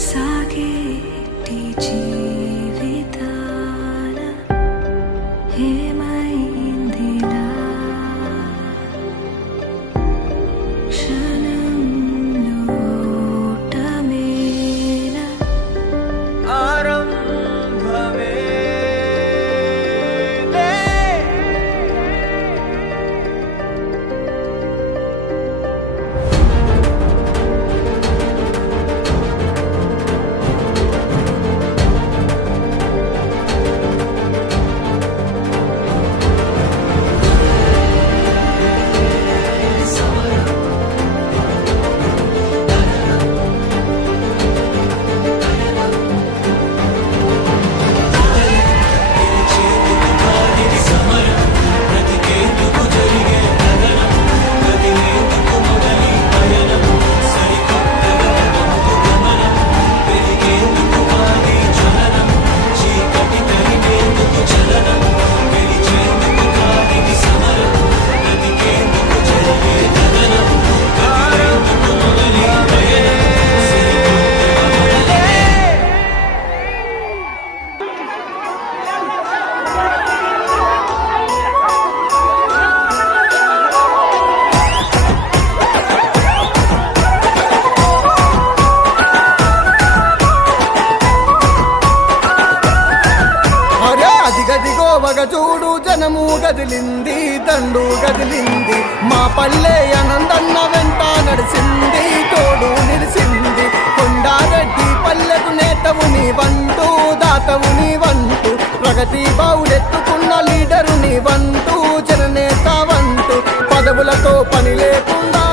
సాగేటి జీవితాన ఏమైందిలా క్షణంలో ఓటమేనా ఆరంభమే చూడు జనము గదిలింది దండు గదిలింది మా పల్లె ఆనందన్న వెంట నడిసింది తోడు నిలిసింది కొండారెడ్డి పల్లెకు నేతవు నీవంటూ దాతవు నీవంటూ ప్రగతి బావులెత్తుకున్న లీడరు నీవంటూ జననేత వంటూ పదవులతో పని లేకుండా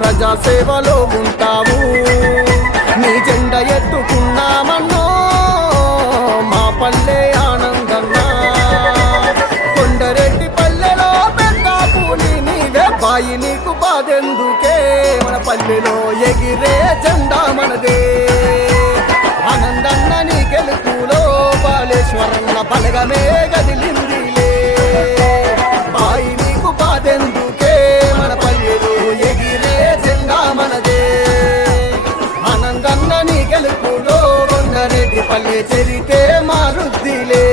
ప్రజాసేవలో ఉంటావు నీ జెండ ఎత్తుకున్నామన్నో మా పల్లె ఆనందన్నా కొండరెడ్డి పల్లెలో పెద్ద పూలి నీవే బాయి నీకు బాధెందుకే మన పల్లెలో ఎగిరే జెండా మనదే ఆనందన్న నీ గెలుపులో బాలేశ్వరన్న బలగమే గదిలిందిలే బాయి నీకు బాధెందుకే మన పల్లెలో ఎగిరే జెండా మనదే ఆనందన్న నీ గెలుపులో కొండరెడ్డి పల్లె చరితే మారుద్దిలే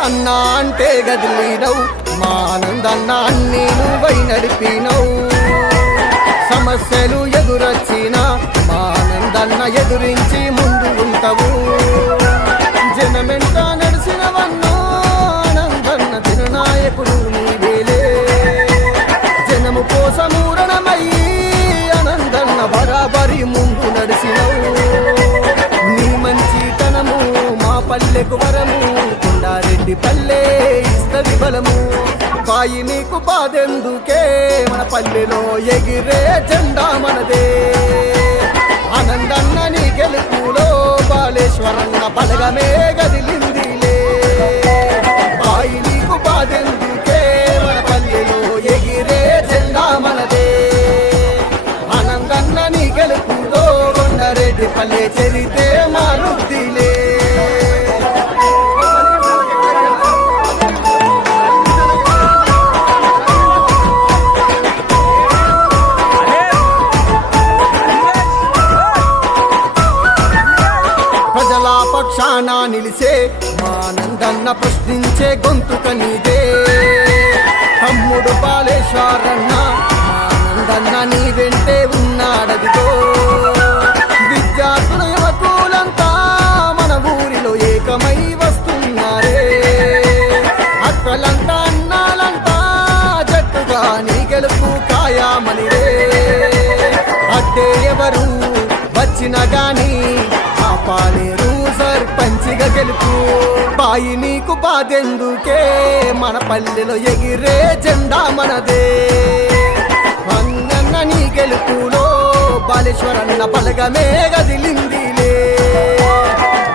అన్నా అంటే గదిలినవు మా ఆనందన్న అన్నీ నువ్వై నడిపినవు సమస్యలు ఎదురొచ్చినా మా ఆనందన్న ఎదురించి ముందు ఉంటావు జనమెంట నడిచినవన్నో ఆనందన్న తిరునాయకుడు నీవేలే జనము కోసము రణమయ్యి ఆనందన్న బరాబరి ముందు నడిచినవు నీ మంచితనము మా పల్లెకు వరము కొండారెడ్డి పల్లె ఇస్తది బలము బాయి నీకు బాధెందుకే మన పల్లెలో ఎగిరే జెండా మనదే ఆనందన్న నీ గెలుపులో బాలేశ్వరన్న బలగమే గదిలిందిలే బాయి నీకు బాధెందుకే మన పల్లెలో ఎగిరే జెండా మనదే ఆనందన్న నీ గెలుపులో కొండరెడ్డి పల్లె చరితే మారుద్దిలే పక్షాన నిలిసే మానందన్న ప్రశ్నించే గొంతుక నీదే తమ్ముడు బాలేశ్వరన్న మానందన్న నీ వెంటే ఉన్నాడదిగో విద్యార్థుల యువకులంతా మన ఊరిలో ఏకమై వస్తున్నారే అక్కలంతా అన్నాలంతా జట్టుగా నీ గెలుపు ఖాయామనిరే అడ్డే ఎవరు వచ్చిన గాని ఆపాలేరు సర్పంచిగా గెలుపు బాయి నీకు బాధెందుకే మన పల్లెలో ఎగిరే జెండా మనదే అన్న నీ గెలుపులో బాలేశ్వరన్న బలగమే గదిలిందిలే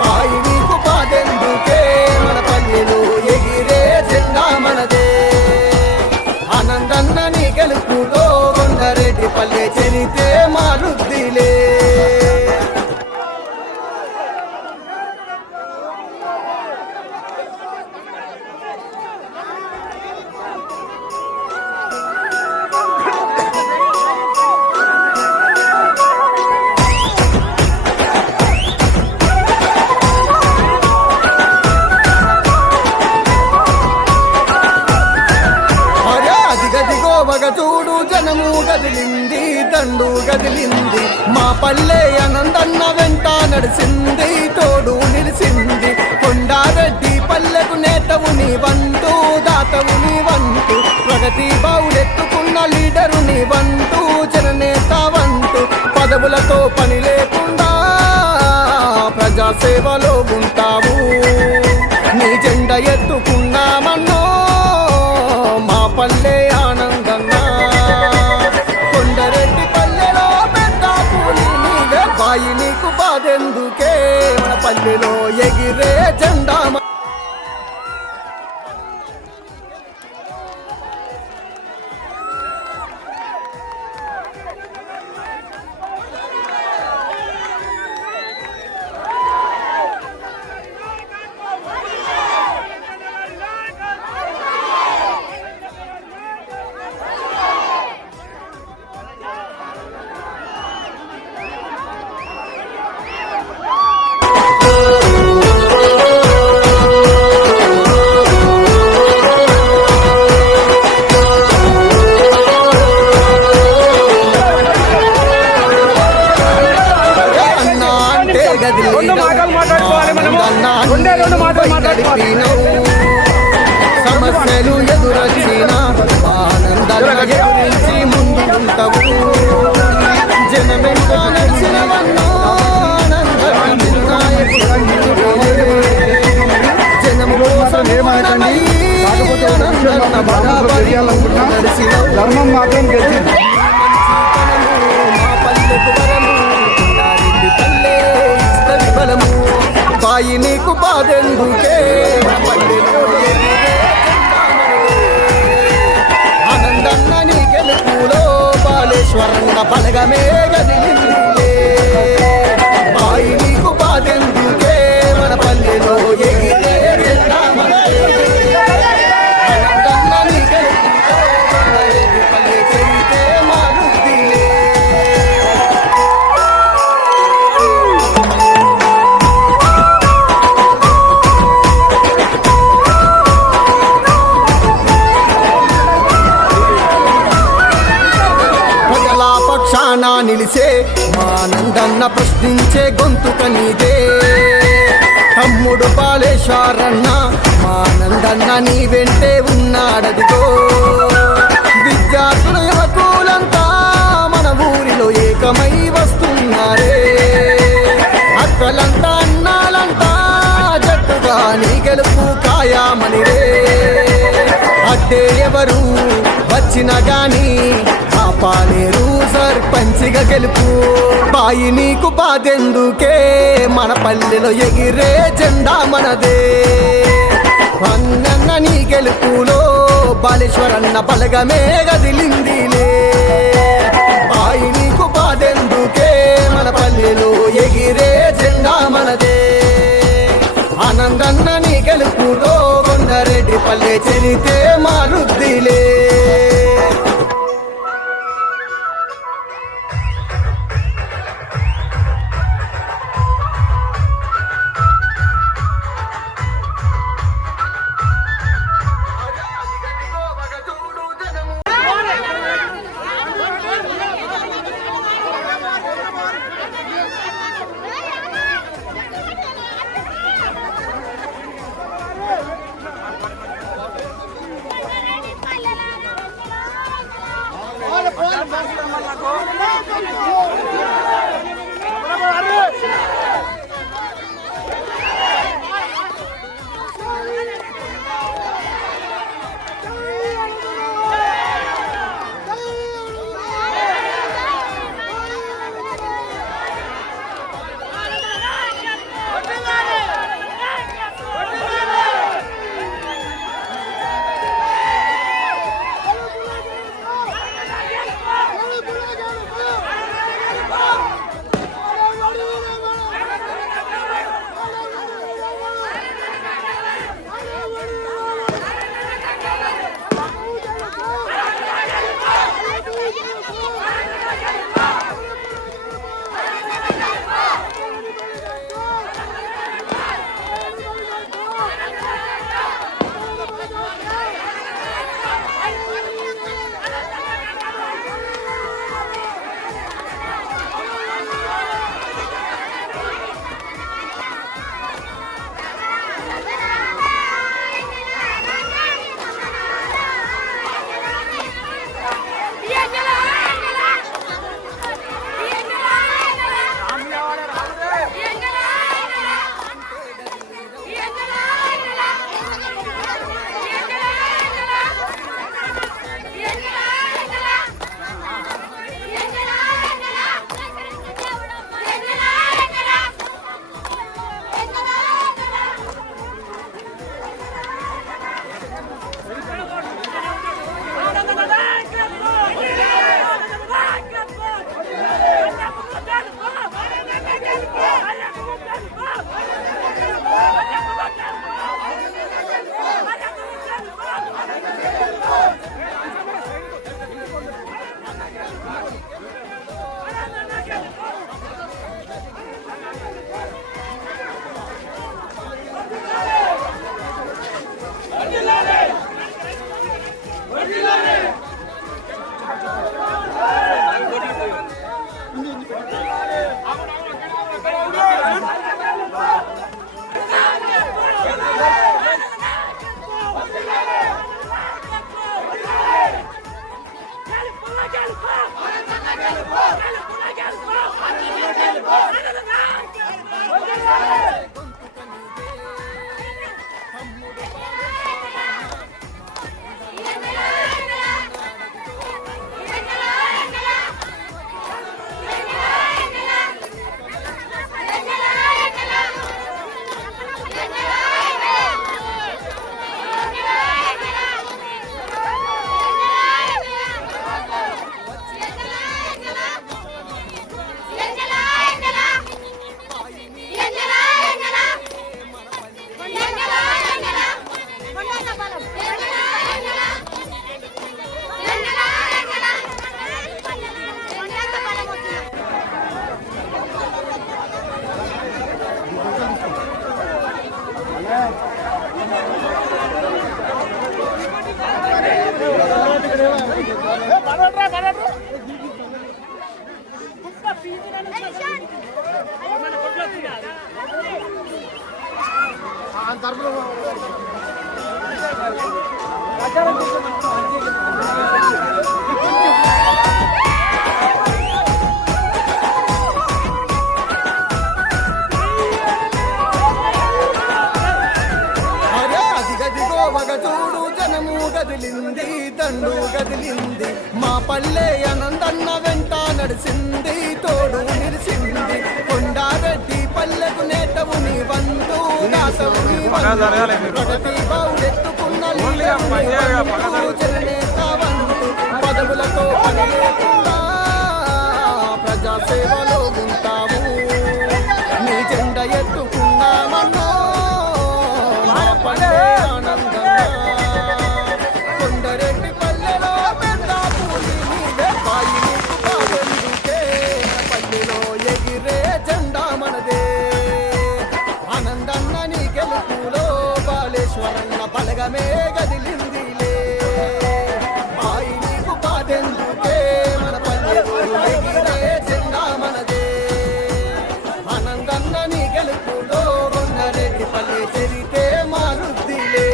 బాయి నీకు బాధెందుకే మన పల్లెలో ఎగిరే జెండా మనదే ఆనందన్న నీ గెలుపు చరితే మారుద్దిలే. చూడు జనము గదిలింది, దండు గదిలింది, మా పల్లె ఆనందన్న వెంట నడిసింది, తోడు నిలిసింది. కొండారెడ్డి పల్లెకు నేతవు నీవంటూ, దాతవు నీవంటూ, ప్రగతి బావులెత్తుకున్న లీడరు నీవంటూ, జననేత వంటూ, పదవులతో పని లేకుండా ప్రజాసేవలో ఉంటావు. నీ జెండ ఎత్తుకున్నామన్నో మా పల్లె ఆనందన్నా. కొండరెడ్డి పల్లెలో పెద్ద కూలి నీవే, బాయి నీకు బాధెందుకే, మన పల్లెలో ఎగిరే జెండా. సమస్యలు ఎదురొచ్చినా ఆనందాన్ని ఎదురించి ముందు ఉంటావు. జనమెంతో నడిచినవన్నో జనము కోసం ధర్మం మాత్రం గెలిచింది. బాయి నీకు బాధెందుకే, ఆనందన్న నీ గెలుపులో బాలేశ్వరన్న బలగమే గదిలిందిలే. బాయి నీకు బాధెందుకే, మన పల్లెలో ఎగిరే జెండా మనదే. ఆనందన్న నీ గెలుపులో పల్లె చెరితే మారుద్దిలే. పక్షాన నిలిసే మానందన్న ప్రశ్నించే గొంతుక నీదే. తమ్ముడు బాలేశ్వరన్న మానందన్న నీ వెంటే ఉన్నాడదిగో. విద్యార్థుల యువకులంతా మన ఊరిలో ఏకమై వస్తున్నారే. అక్కలంతా అన్నాలంతా జట్టుగా నీ గెలుపు ఖాయామనిరే. అడ్డే ఎవరు వచ్చినా గాని పాలేరు సర్పంచిగా గెలుపు. బాయి నీకు బాధెందుకే, మన పల్లెలో ఎగిరే జెండా మనదే. అన్నన్న నీ గెలుపులో బాలేశ్వరన్న బలగమే గదిలిందిలే. బాయి నీకు బాధెందుకే, మన పల్లెలో ఎగిరే జెండా మనదే. ఆనందన్న నీ గెలుపులో కొండరెడ్డి పల్లె చరితే మారుద్దిలే. చూడు జనము గదిలింది దండు గదిలింది మా పల్లె అనందన్న వెంట నడిసింది తోడు నిలిసింది కొండారెడ్డి పల్లెకు నేతవు నీ వంతు దాతవు నీ ప్రగతి బావులెత్తుకున్న జననేత వంతు పదవులతో పని లేకుండా ప్రజాసేవలో ఉంటావు నీ జెండ ఎత్తుకున్నామన్నా మా పల్లె కొండరెడ్డి పల్లెలో పెద్ద పూలి నీవే బాయి నీకు కాదెందుకే పల్లెలో ఎగిరే జెండా మనదే ఆనందన్న నీ గెలుపులో బాలేశ్వరన్న బలగమే గదిలిందిలే బాయి నీకు కాదెందుకే మన పల్లెలో ఎగిరే జెండా మనదే ఆనందన్న నీ గెలుపులో కొండరెడ్డి పల్లె చెరితే మారుద్దిలే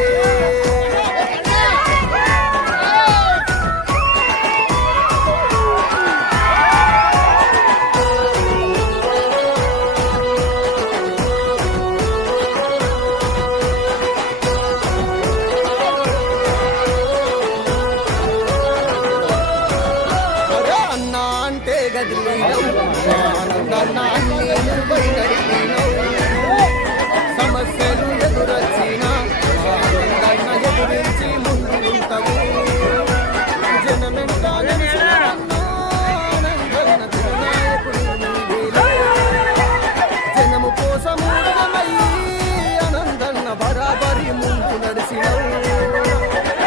సమస్యలు ఎదురొచ్చినా ఎదురించి ముందు ఉంటావు జనమెంట జనము కోసము ఆనందన్న బరాబరి ముందు నడిచినవు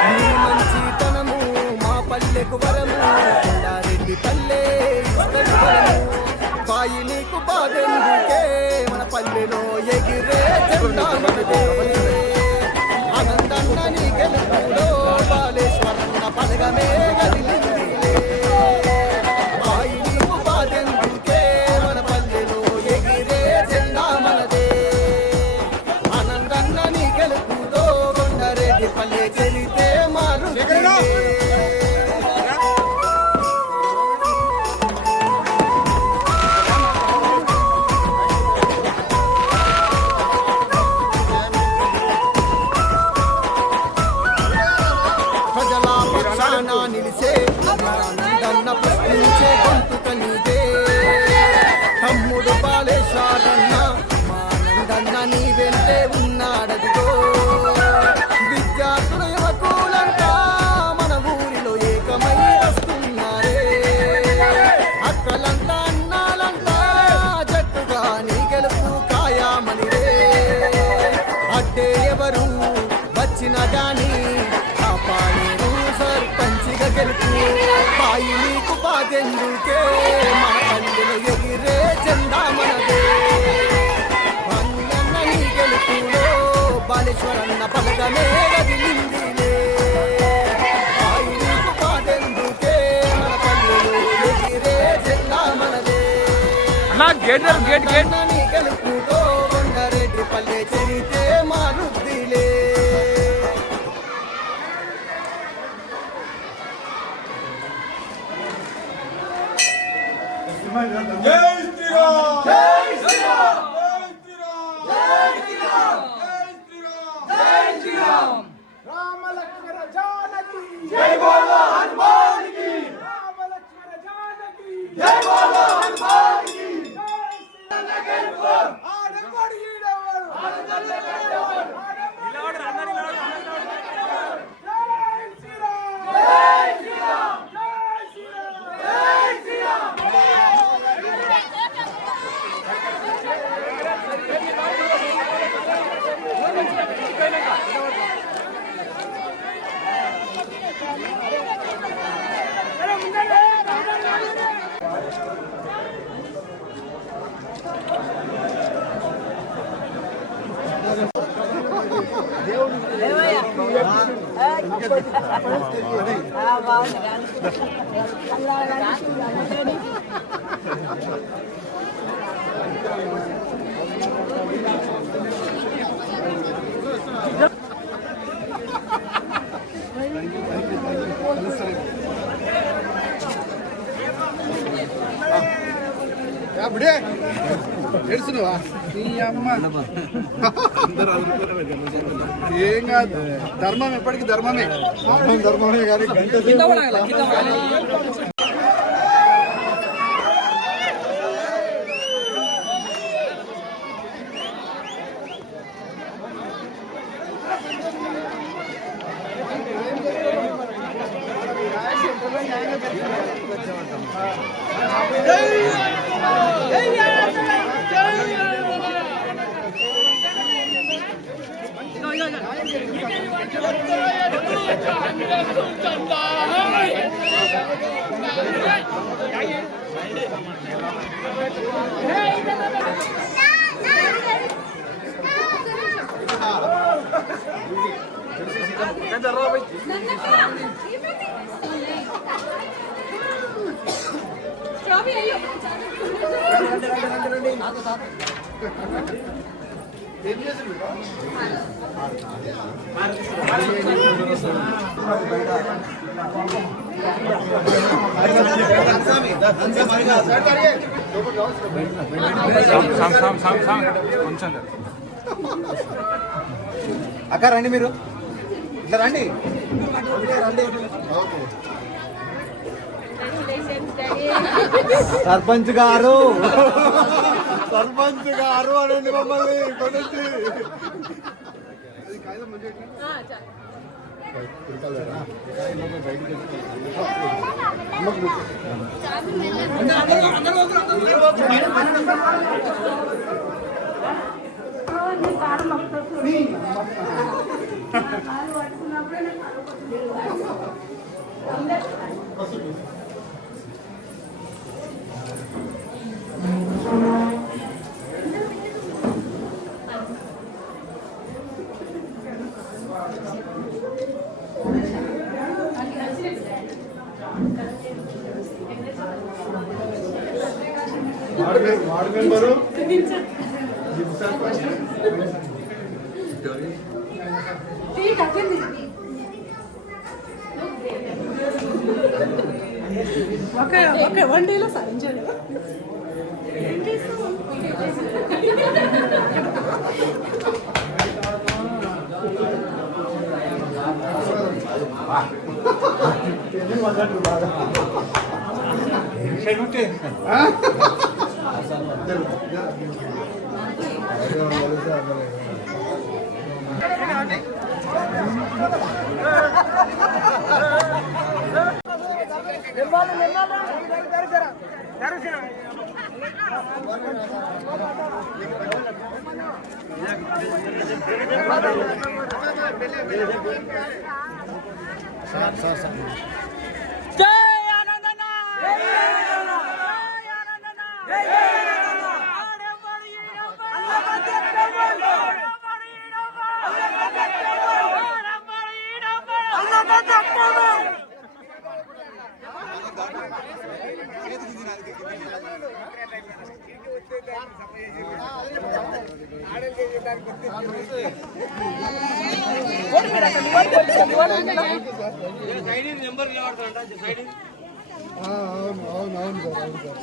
నీ మంచితనము మా పల్లెకు వరము కొండారెడ్డి పల్లె బాయి నీకు బాధెందుకే మన పల్లెలో ఎగిరే జెండా మనదే ఆనందన్న నీ గెలుపులో బాలేశ్వరన్న పలగమే గదిలిందిలే బాయి నీకు బాధెందుకే మన పల్లెలో ఎగిరే జెండా మనదే ఆనందన్న నీ గెలుపులో కొండరెడ్డి పల్లె చెరితే మారుద్దిలే నిలిసే ఆనందన్న ప్రశ్నించే గొంతుక నీదే తమ్ముడు బాలేశ్వరన్న ఆనందన్న నీ వెంటే ఉన్నాడదిగో విద్యార్థుల యువకులంతా మన ఊరిలో ఏకమై వస్తున్నారే అక్కలంతా అన్నాలంతా జట్టుగా నీ గెలుపు ఖాయామనిరే అడ్డే ఎవరు వచ్చిన గాని కాపాడేరు సర్పంచిగా గెలుపు బాయి నీకు బాధెందుకే మా పల్లెలో ఎగిరే జెండా మనదే అన్న నీ గెలుపులో బాలేశ్వరన్న పలకమే గదిలిందిలే బాయి నీకు బాధెందుకే మన పల్లెలో ఎగిరే జెండా మనదే అన్న నీ గెలుపుతో కొండరెడ్డి పల్లె చెరితే మారుద్దిలే జై శ్రీరామ్ జై శ్రీరామ్ జై శ్రీరామ్ జై శ్రీరామ్ రామ లక్ష్మణ జానకి జై బోలో హనుమాన్ కి రామ లక్ష్మణ జానకి జై బోలో హనుమాన్ కి జై శ్రీరామ్ గెలుపు ఆడబడి ఈడవరు ఆడదల్ల గెలుపు ఇలావడు అందరి జై శ్రీరామ్ జై శ్రీరామ్ జై శ్రీరామ్ జై శ్రీరామ్ అప్పుడే ఏడుస్తున్నావా నీ అమ్మ ఏం కాదు ధర్మం ఎప్పటికీ ధర్మమే ధర్మమే కానీ అక్క రండి మీరు ఇట్లా రండి రండి సర్పంచ్ గారు సర్పంచ్ గారు అనండి మమ్మల్ని కొనొచ్చి వార్డు మెంబరు ఓకే వన్ డేలో సాధించాలి.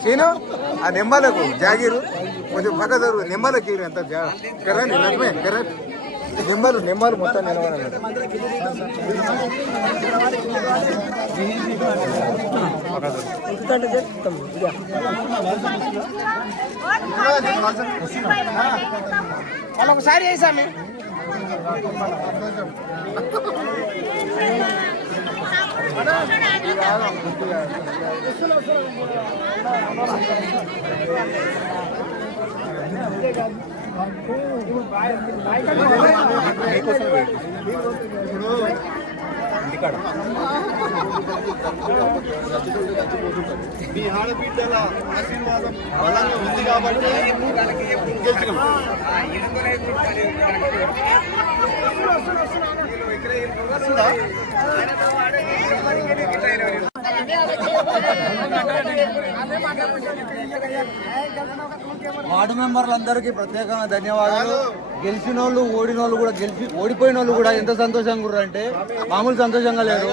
సీను ఆ నిమ్మలకు జాగీరు కొంచెం పక్క జరుగు నిమ్మలకి ఎంత కరండి లక్ష్మే కరెక్ట్ నిమ్మలు మొత్తం నిలవాలి వాళ్ళు ఒకసారి వేసాము మీ ఆడబిడ్డల ఆశీర్వాదం బలంగా ఉంది కాబట్టి గెలిచినాం. వార్డు మెంబర్లందరికీ ప్రత్యేకంగా ధన్యవాదాలు. గెలిచిన వాళ్ళు ఓడిన వాళ్ళు కూడా ఓడిపోయిన వాళ్ళు కూడా ఎంత సంతోషంగా ఉన్నారంటే మామూలు సంతోషంగా లేరు.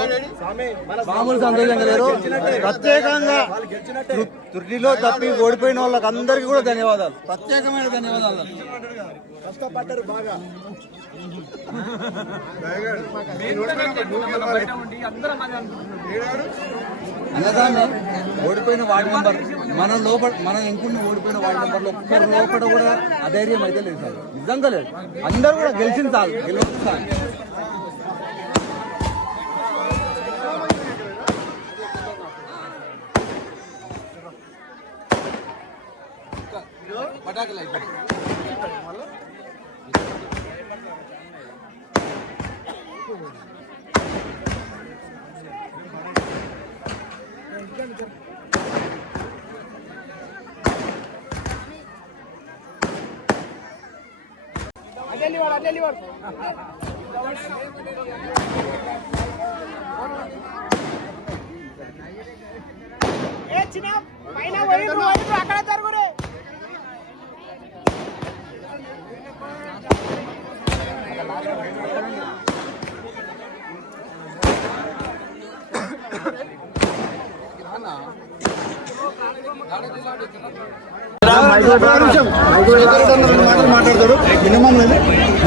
ప్రత్యేకంగా త్రుటిలో తప్పి ఓడిపోయిన వాళ్ళకి అందరికీ కూడా ధన్యవాదాలు, ప్రత్యేకమైన ధన్యవాదాలు. కష్టపడ్డారు బాగా. అనగానే ఓడిపోయిన వార్డు మెంబర్ మన ఎంకున్న ఓడిపోయిన వార్డు మెంబర్లు ఒక్కరు లోపల కూడా అధైర్యం అయితే లేదు సార్, నిజంగా లేదు. అందరూ కూడా గెలిచిన చాలు, గెలవచ్చు సార్. పటాకులు అయిపోయి అక్కడ జరుగురే.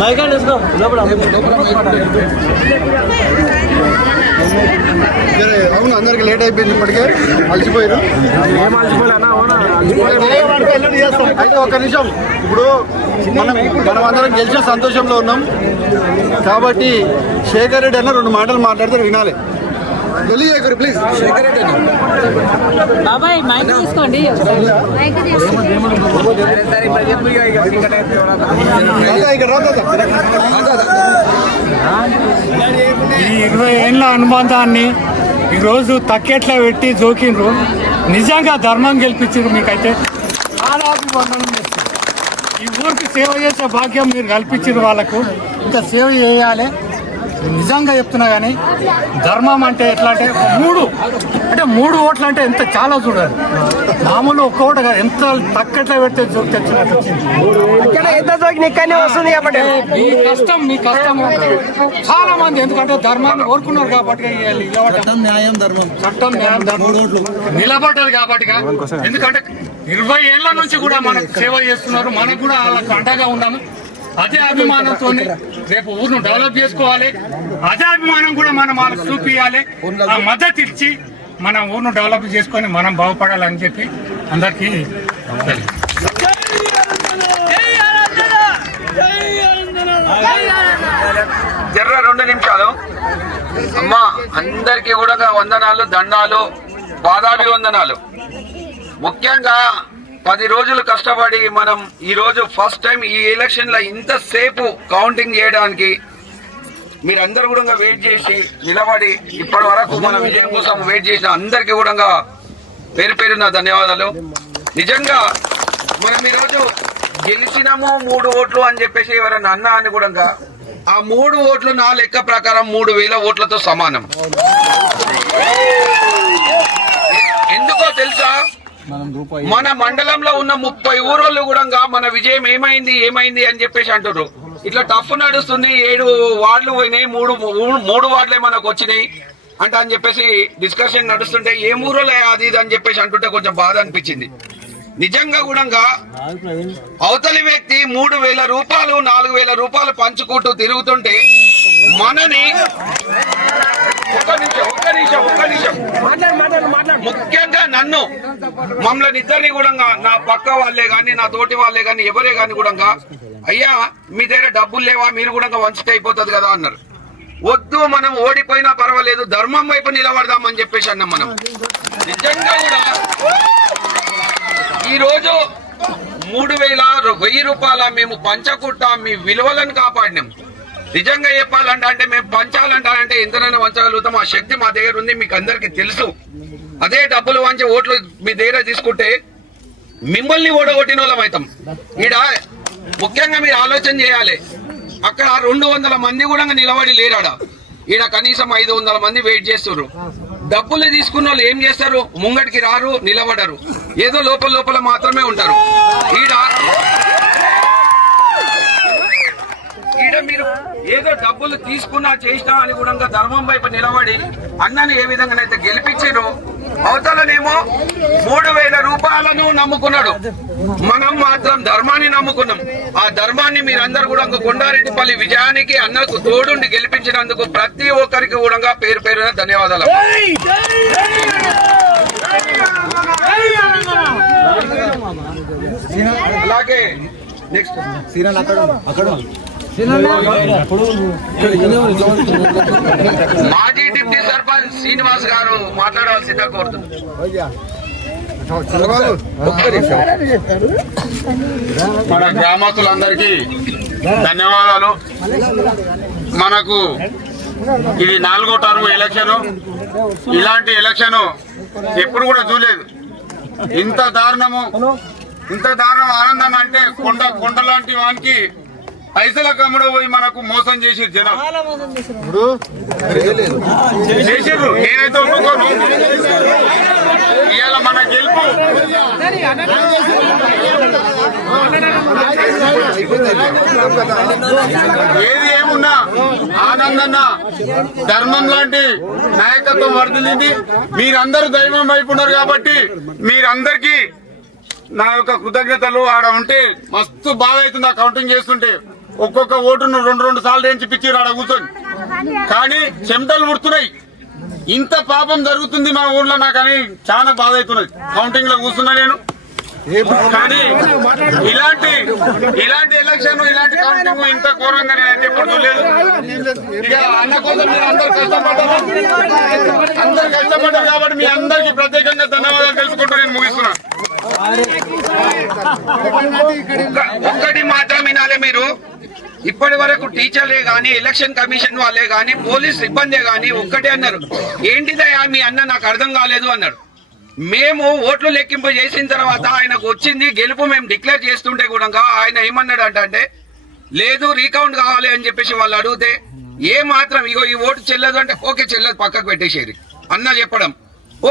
మాట్లాడతాడు అవును, అందరికి లేట్ అయిపోయింది, ఇప్పటికే అలసిపోయారు. అయితే ఒక నిమిషం, ఇప్పుడు మనం అందరం గెలిచిన సంతోషంలో ఉన్నాం కాబట్టి శేఖర్ రెడ్డి అన్న 2 మాటలు మాట్లాడితే వినాలి. తెలియదు ప్లీజ్. శేఖర్ రెడ్డి బాబాయ్ మైక్ తీసుకోండి. ఈ 20 ఏళ్ళ అనుబంధాన్ని ఈరోజు తక్కెట్లా పెట్టి జోకిండ్రు. నిజంగా ధర్మం గెలిపించారు. మీకైతే చాలా అభివందనం చేస్తారు. ఈ ఊరికి సేవ చేసే భాగ్యం మీరు కల్పించారు. వాళ్ళకు ఇంకా సేవ చేయాలి. నిజంగా చెప్తున్నా కానీ ధర్మం అంటే ఎట్లా అంటే 3 ఓట్లు అంటే ఎంత చాలా చూడాలి. మామూలు ఒక్క ఓటు కాదు, ఎంత తక్కట్లా పెడితే జోకి తెచ్చినట్టు వచ్చింది. మీ కష్టం చాలా మంది, ఎందుకంటే ధర్మాన్ని కోరుకున్నారు కాబట్టి చట్టం న్యాయం ధర్మం నిలబడ్డది కాబట్టి. ఎందుకంటే 20 ఏళ్ల నుంచి కూడా మనకు సేవ చేస్తున్నారు. మనకు కూడా వాళ్ళకి అండగా ఉన్నాము. అదే అభిమానంతో రేపు ఊరును డెవలప్ చేసుకోవాలి. అదే అభిమానం కూడా మనం వాళ్ళకి చూపించాలి. ఆ మద్దతు ఇచ్చి మన ఊరును డెవలప్ చేసుకొని మనం బాగుపడాలని చెప్పి అందరికీ జర్ర 2 నిమిషాలు. అమ్మా అందరికీ కూడా వందనాలు, దండాలు, పాదాభివందనాలు. ముఖ్యంగా 10 రోజులు కష్టపడి మనం ఈ రోజు ఫస్ట్ టైం ఈ ఎలక్షన్ లో ఇంతసేపు కౌంటింగ్ చేయడానికి మీరందరూ కూడా వెయిట్ చేసి నిలబడి ఇప్పటి వరకు మన విజయం కోసం వెయిట్ చేసిన అందరికీ కూడా పేరు పేరున ధన్యవాదాలు. నిజంగా మనం ఈరోజు గెలిచినాము 3 ఓట్లు అని చెప్పేసి ఎవరన్నా అన్నా అని కూడా ఆ 3 ఓట్లు నా లెక్క ప్రకారం 3000 ఓట్లతో సమానం. ఎందుకో తెలుసా, మన మండలంలో ఉన్న 30 ఊరోళ్ళు కూడా మన విజయం ఏమైంది అని చెప్పేసి అంటారు. ఇట్లా టఫ్ నడుస్తుంది, 7 వార్డులు పోయినాయి, 3 వార్డులే మనకు వచ్చినాయి అంటే అని చెప్పేసి డిస్కషన్ నడుస్తుంటే ఏ ఊరోలే అది ఇది అని చెప్పేసి అంటుంటే కొంచెం బాధ అనిపించింది. నిజంగా కూడా అవతలి వ్యక్తి 3000 రూపాయలు 4000 రూపాయలు పంచుకుంటూ తిరుగుతుంటే మనని ఒక్క నిమిషం ముఖ్యంగా నన్ను మమ్మల్ని ఇద్దరిని కూడా నా పక్క వాళ్ళే గాని నా తోటి వాళ్ళే గాని ఎవరే గాని కూడా అయ్యా మీ దగ్గర డబ్బులు లేవా, మీరు కూడా వంచితే అయిపోతుంది కదా అన్నారు. వద్దు, మనం ఓడిపోయినా పర్వాలేదు, ధర్మం వైపు నిలబడదామని చెప్పేసి అన్నాం. మనం నిజంగా కూడా ఈ రోజు 3000 రూపాయల మేము పంచకుట్ట మీ విలువలను కాపాడినాం. నిజంగా చెప్పాలంటే మేము పంచాలంటే ఎంతనైనా వంచగలుగుతాం. ఆ శక్తి మా దగ్గర ఉంది, మీకు అందరికి తెలుసు. అదే డబ్బులు వంచే ఓట్లు మీ దగ్గర తీసుకుంటే మిమ్మల్ని ఓడగొట్టిన వాళ్ళం అవుతాం. ఈడ ముఖ్యంగా మీరు ఆలోచన చేయాలి, అక్కడ 200 మంది కూడా నిలబడి లేరాడ. ఈడ కనీసం 500 మంది వెయిట్ చేస్తున్నారు. డబ్బులు తీసుకున్న వాళ్ళు ఏం చేస్తారు? ముంగటికి రారు, నిలబడరు, ఏదో లోపల లోపల మాత్రమే ఉంటారు. ఈడ మీరు ఏదో డబ్బులు తీసుకున్నా చేసినా అని కూడా ధర్మం వైపు నిలబడి అన్నని ఏ విధంగానైతే గెలిపించారో, అవతలనేమో 3000 రూపాయలను నమ్ముకున్నాడు. మనం మాత్రం ధర్మాన్ని నమ్ముకున్నాం. ఆ ధర్మాన్ని మీరందరూ కూడా కొండారెడ్డిపల్లి విజయానికి అన్నకు తోడుండి గెలిపించినందుకు ప్రతి ఒక్కరికి కూడా పేరు పేరున ధన్యవాదాలు. అలాగే నెక్స్ట్ మాజీ డిప్యూటీ సర్పంచ్ శ్రీనివాస్ గారు మాట్లాడవలసిందిగా కోరుతున్నాను. మన గ్రామస్తులందరికీ ధన్యవాదాలు. మనకు ఇది 4వ టర్మ్ ఎలక్షన్. ఇలాంటి ఎలక్షన్ ఎప్పుడు కూడా చూడలేదు. ఇంత దారుణం ఆనందం అంటే కొండ లాంటి వానికి పైసల కమ్ముడు పోయి మనకు మోసం చేసి జనం చేసిర్రు. నేనైతే ఒప్పుకోను. ఇవాళ మన గెలుపు ఏది ఏమున్నా ఆనందన్న ధర్మం లాంటి నాయకత్వం వర్ధిల్లింది. మీరందరూ దైవం వైపు ఉన్నారు కాబట్టి మీరందరికీ నా యొక్క కృతజ్ఞతలు. ఆడ ఉంటే మస్తు బాగా అవుతుంది ఆ కౌంటింగ్ చేస్తుంటే. ఒక్కొక్క ఓటును 2 సార్లు ఎంచిపిచ్చారు ఆడ కూర్చొని. కానీ చెమటలు పుడుతున్నాయి. ఇంత పాపం జరుగుతుంది మా ఊర్లో నాకని చాలా బాధ అవుతున్నది. కౌంటింగ్ లో కూర్చున్నా నేను. కానీ ఇలాంటి ఎలక్షన్, ఇలాంటి కౌంటింగ్ ఇంత ఘోరంగా నేను ఎప్పుడు చూడలేదు. ఇక అన్న కోసం మీరు అందరు కష్టపడ్డారు కాబట్టి మీ అందరికి ప్రత్యేకంగా ధన్యవాదాలు తెలుసుకుంటూ నేను ముగిస్తున్నాను. ఒక్కటి మాత్రం వినాలి మీరు. ఇప్పటి వరకు టీచర్లే గాని, ఎలక్షన్ కమిషన్ వాళ్ళే గాని, పోలీస్ సిబ్బందే గాని ఒక్కటే అన్నారు, ఏంటిదయా మీ అన్న నాకు అర్థం కాలేదు అన్నాడు. మేము ఓట్లు లెక్కింపు చేసిన తర్వాత ఆయనకు వచ్చింది గెలుపు మేము డిక్లేర్ చేస్తుంటే కూడా ఆయన ఏమన్నాడు అంటే లేదు రీకౌంట్ కావాలి అని చెప్పేసి వాళ్ళు అడిగితే ఏ మాత్రం ఇగో ఈ ఓటు చెల్లదు అంటే ఓకే చెల్లదు పక్కకు పెట్టేసేది అన్న చెప్పడం.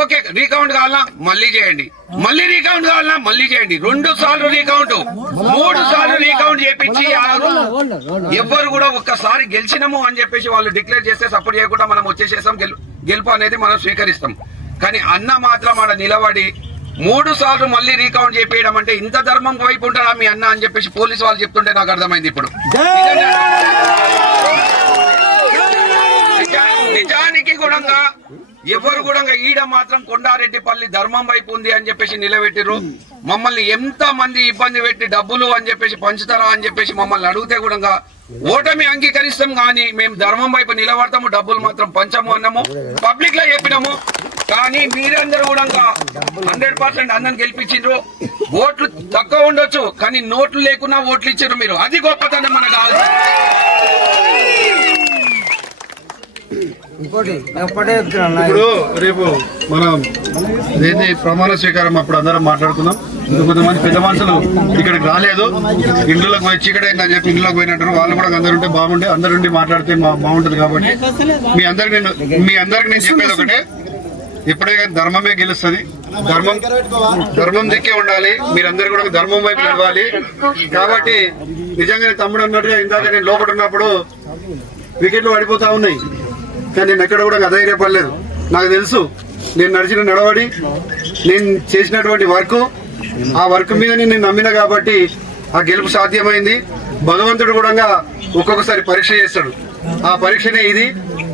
ఓకే రీకౌంట్ కావాలన్నా మళ్ళీ చేయండి, మళ్ళీ రీకౌంట్ కావాలన్నా మళ్ళీ చేయండి. 2 సార్లు రీకౌంట్, 3 సార్లు రీకౌంట్ చేపించి ఎవ్వరు కూడా ఒక్కసారి గెలిచినాము అని చెప్పేసి వాళ్ళు డిక్లేర్ చేస్తే సపోర్ట్ చేయకుండా మనం వచ్చేసేసాం, గెలుపు అనేది మనం స్వీకరిస్తాం. కానీ అన్న మాత్రం ఆడ నిలబడి 3 సార్లు మళ్ళీ రీకౌంట్ చేపించడం అంటే ఇంత ధర్మం వైపు ఉంటారా మీ అన్న అని చెప్పేసి పోలీసు వాళ్ళు చెప్తుంటే నాకు అర్థమైంది. ఇప్పుడు నిజానికి కూడా ఎవరు కూడా ఈడ మాత్రం కొండారెడ్డిపల్లి ధర్మం వైపు ఉంది అని చెప్పేసి నిలబెట్టిర్రు. మమ్మల్ని ఎంత మంది ఇబ్బంది పెట్టి డబ్బులు అని చెప్పేసి పంచుతారా అని చెప్పేసి మమ్మల్ని అడిగితే కూడా ఓటమి అంగీకరిస్తాం కానీ మేము ధర్మం వైపు నిలబడతాము, డబ్బులు మాత్రం పంచము అన్నాము, పబ్లిక్ లో చెప్పినాము. కానీ మీరందరూ కూడా 100% అన్నను గెలిపించారు. ఓట్లు తక్కువ ఉండొచ్చు కానీ నోట్లు లేకున్నా ఓట్లు ఇచ్చారు మీరు. అది గొప్పతనం మనకు కావాలి. ఇప్పుడు రేపు మనం ఏది ప్రమాణ స్వీకారం అప్పుడు అందరం మాట్లాడుకున్నాం. కొంతమంది పెద్ద మనుషులు ఇక్కడికి రాలేదు, ఇంట్లోకి పోయి చీకటైందని చెప్పి ఇంట్లోకి పోయినట్టు. వాళ్ళు కూడా అందరు ఉంటే బాగుండే, అందరుండి మాట్లాడితే బాగుంటది. కాబట్టి మీ అందరికి నేను చెప్పేది ఒకటే, ఇప్పుడే కానీ ధర్మమే గెలుస్తుంది. ధర్మం దిక్కే ఉండాలి. మీరందరూ కూడా ధర్మం వైపు నడవాలి. కాబట్టి నిజంగానే తమ్ముడు అన్నట్టుగా ఇందాక నేను లోపల ఉన్నప్పుడు వికెట్లు పడిపోతా ఉన్నాయి కానీ నేను ఎక్కడ కూడా అధైర్యపడలేదు. నాకు తెలుసు నేను నడిచిన నడవడి, నేను చేసినటువంటి వర్క్, ఆ వర్క్ మీద నేను నమ్మిన కాబట్టి ఆ గెలుపు సాధ్యమైంది. భగవంతుడు కూడా ఒక్కొక్కసారి పరీక్ష చేస్తాడు. ఆ పరీక్షనే ఇది.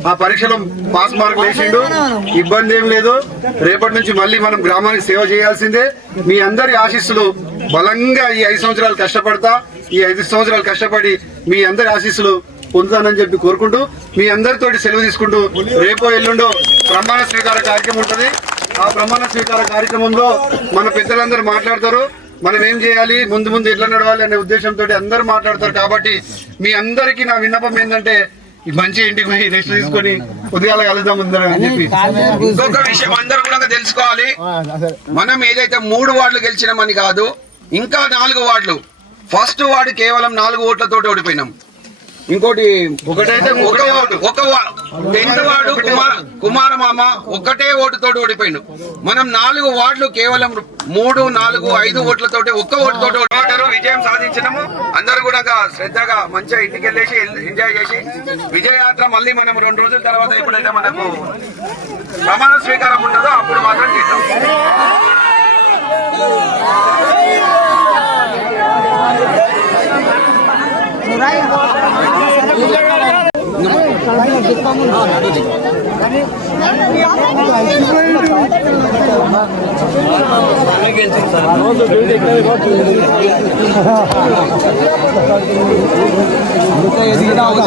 ఆ పరీక్షలో పాస్ మార్క్ వేసిండు, ఇబ్బంది ఏం లేదు. రేపటి నుంచి మళ్ళీ మనం గ్రామానికి సేవ చేయాల్సిందే. మీ అందరి ఆశీస్సులు బలంగా ఈ 5 సంవత్సరాలు కష్టపడతా, ఈ 5 సంవత్సరాలు కష్టపడి మీ అందరి ఆశీస్సులు పొందుతానని చెప్పి కోరుకుంటూ మీ అందరితోటి సెలవు తీసుకుంటూ రేపో ఎల్లుండో ప్రమాణ స్వీకార కార్యక్రమం ఉంటుంది. ఆ ప్రమాణ స్వీకార కార్యక్రమంలో మన పెద్దలందరూ మాట్లాడతారు. మనం ఏం చేయాలి, ముందు ఎట్లా నడవాలి అనే ఉద్దేశంతో అందరూ మాట్లాడతారు. కాబట్టి మీ అందరికీ నా విన్నపం ఏంటంటే మంచి ఇంటికి పోయి రెస్ట్ తీసుకొని ఉదయాల కలుద్దాం అందరం అని చెప్పి. ఇంకొక విషయం అందరూ కూడా తెలుసుకోవాలి, మనం ఏదైతే 3 వార్డులు గెలిచినామని కాదు, ఇంకా 4 వార్డులు. ఫస్ట్ వార్డు కేవలం 4 ఓట్లతో ఓడిపోయినాం. ఇంకోటి ఒకటైతే 10th వార్డు కుమారమామ ఒక్కటే ఓటుతోటి ఓడిపోయిండు. మనం 4 వార్డులు కేవలం 3, 4, 5 ఓట్లతోటి ఒక్క ఓటుతోటి ఓటారు విజయం సాధించినాము. అందరూ కూడా శ్రద్ధగా మంచిగా ఇంటికి వెళ్ళేసి ఎంజాయ్ చేసి విజయయాత్ర మళ్ళీ మనం 2 రోజుల తర్వాత ఎప్పుడైతే మనకు ప్రమాణ స్వీకారం ఉండదో అప్పుడు మాత్రం చేద్దాం.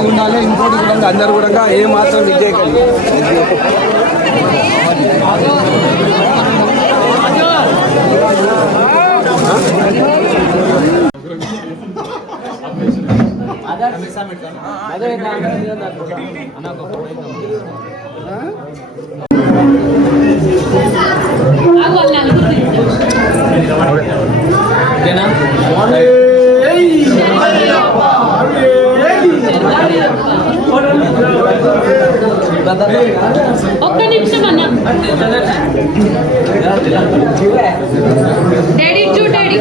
ఉండాలి. ఇంకోటి కూడా అందరు కూడా ఏ మాత్రం విజయకండి ఒక్క నిమిషం అన్న డాడీ చూ డాడీ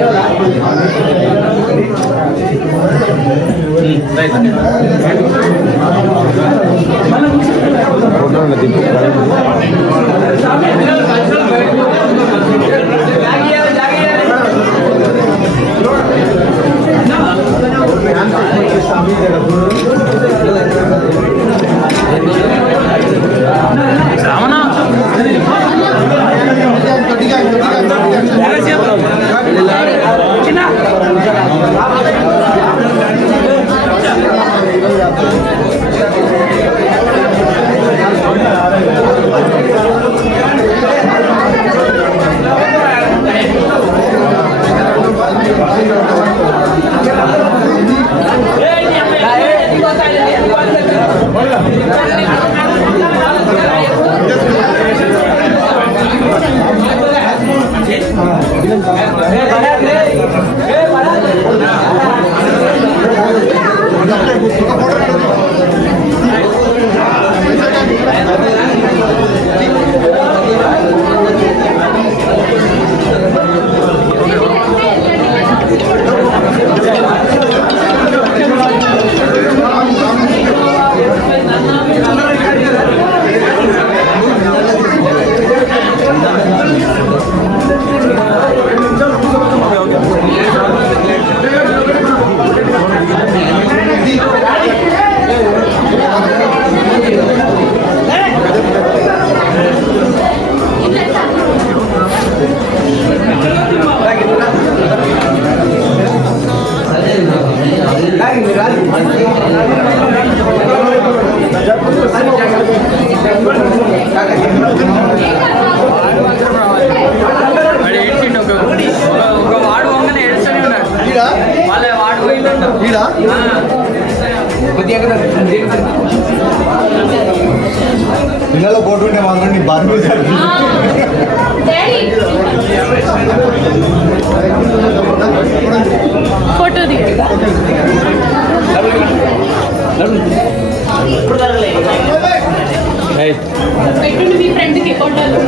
పిల్లలు పోతుంటే మాత్రం నీ బాధ ఫోటో దిగు పెట్టండి మీ ఫ్రెండ్కి ఫోటోలు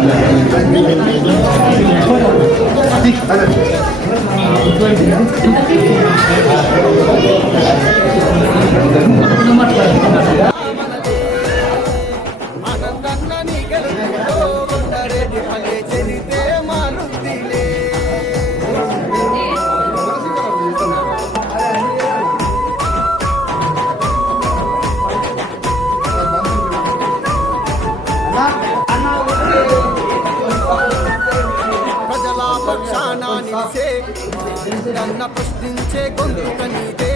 ప్రజల పక్షాన నిలిసే నన్న ప్రశ్నించే గొంతుక నీదే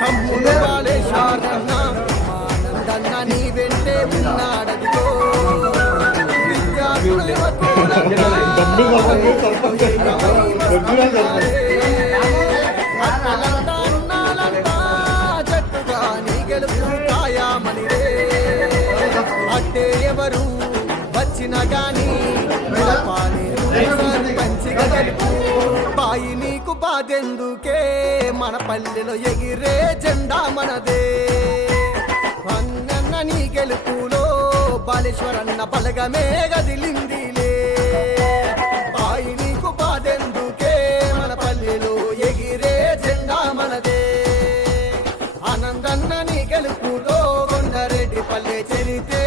తమ్ముడు బాలేశారన్న ఆనందన్న నీ వెంటే ఉన్నాడదిగో జట్టుగా నీ గెలుపు ఖాయమనిరే అట్టే ఎవరు వచ్చిన గాని పంచిగా గెలుపు బాయి నీకు బాధెందుకే మన పల్లెలో ఎగిరే జెండా మనదే అన్న నీకే కాళేశ్వరన్న బలగమే గదిలిందిలే బాయి నీకు బాధెందుకే మన పల్లెలో ఎగిరే జెండా మనదే ఆనందన్న నీ గెలుపుతో కొండరెడ్డి పల్లె చరితే